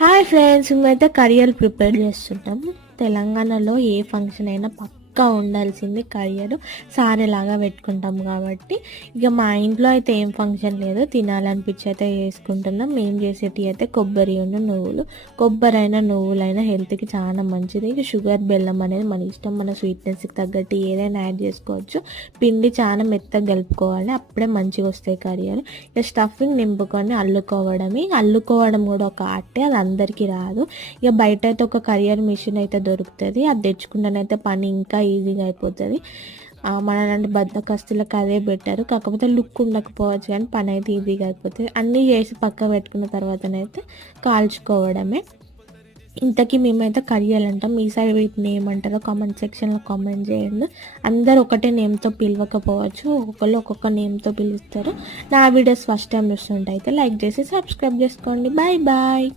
Hi friends, మేమైతే career prepare చేస్తుంటాం. తెలంగాణలో ఏ ఫంక్షన్ అయినా పక్కా ఉండాల్సింది కరియర్. సారెలాగా పెట్టుకుంటాం కాబట్టి ఇక మా ఇంట్లో అయితే ఏం ఫంక్షన్ లేదు, తినాలనిపించి అయితే చేసుకుంటున్నాం. మేము చేసేటివి అయితే కొబ్బరి ఉన్న నువ్వులు. కొబ్బరి అయినా నువ్వులైనా హెల్త్కి చాలా మంచిది. ఇక షుగర్ బెల్లం అనేది మన ఇష్టం, మన స్వీట్నెస్కి తగ్గట్టు ఏదైనా యాడ్ చేసుకోవచ్చు. పిండి చాలా మెత్తగా కలుపుకోవాలి, అప్పుడే మంచిగా వస్తాయి కరియర్. ఇక స్టఫింగ్ నింపుకొని అల్లుకోవడం కూడా ఒక ఆర్టే, అది అందరికీ రాదు. ఇక బయట అయితే ఒక కరియర్ మిషన్ అయితే దొరుకుతుంది, అది తెచ్చుకుంటానైతే పని ఇంకా ఈజీగా అయిపోతుంది. మనలాంటి బద్దకస్తులకు అదే బెటర్. కాకపోతే లుక్ ఉండకపోవచ్చు కానీ పని అయితే ఈజీగా అయిపోతుంది. అన్నీ చేసి పక్క పెట్టుకున్న తర్వాతనైతే కాల్చుకోవడమే. ఇంతకీ మేమైతే కరియలు అంటాం, మీ సైడ్ వీటిని ఏమంటారో కామెంట్ సెక్షన్లో కామెంట్ చేయండి. అందరు ఒకటే నేమ్తో పిలవకపోవచ్చు, ఒక్కొక్కరు ఒక్కొక్క నేమ్తో పిలుస్తారు. నా వీడియోస్ ఫస్ట్ టైం చూస్తుంటే అయితే లైక్ చేసి సబ్స్క్రైబ్ చేసుకోండి. Bye bye.